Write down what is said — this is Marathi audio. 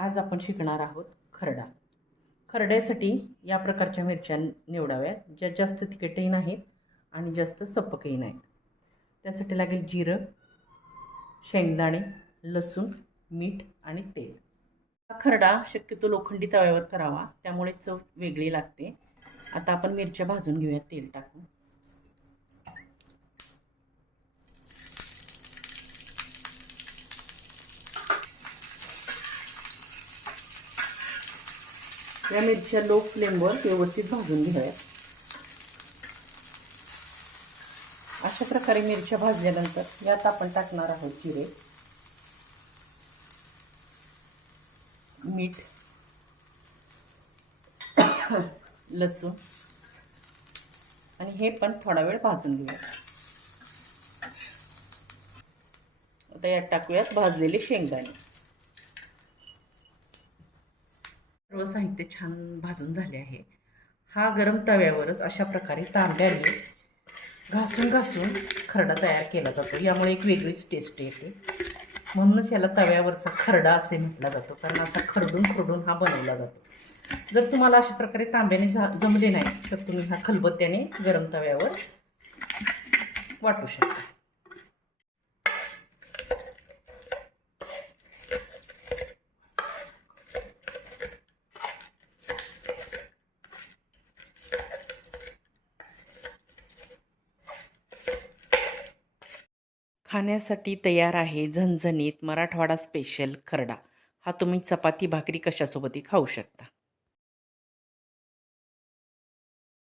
आज आपण शिकणार आहोत खरडा. खरड्यासाठी या प्रकारच्या मिरच्या निवडाव्यात. ज्या जास्त तिखटही नाहीत आणि जास्त सपकही नाहीत. त्यासाठी लागेल जिरं शेंगदाणे लसूण मीठ आणि तेल. हा खरडा शक्यतो लोखंडी तव्यावर करावा. त्यामुळे चव वेगळी लागते. आता आपण मिरच्या भाजून घेऊयात. तेल टाकून. या मिरच्या लो फ्लेमवर व्यवस्थित भाजून घ्याव्या अशा प्रकारे मिरच्या भाजल्यानंतर यात आपण टाकणार आहोत जिरे मीठ लसूण आणि हे पण थोडा वेळ भाजून घेऊया आता यात टाकूयात भाजलेले शेंगदाणे. सर्व साहित्य छान भाजून झाले आहे. हा गरम तव्यावरच अशा प्रकारे तांब्याने घासून घासून खरडा तयार केला जातो. यामुळे एक वेगळीच टेस्ट येते. म्हणूनच याला तव्यावरचा खरडा असे म्हटला जातो. कारण असा खरडून खरडून हा बनवला जातो. जर तुम्हाला अशा प्रकारे तांब्याने झा जमले नाही तर तुम्ही हा खलबत्त्याने गरम तव्यावर वाटू शकता. खाण्यासाठी तयार आहे झणझणीत मराठवाडा स्पेशल खरडा. हा तुम्ही चपाती भाकरी कशासोबतही खाऊ शकता.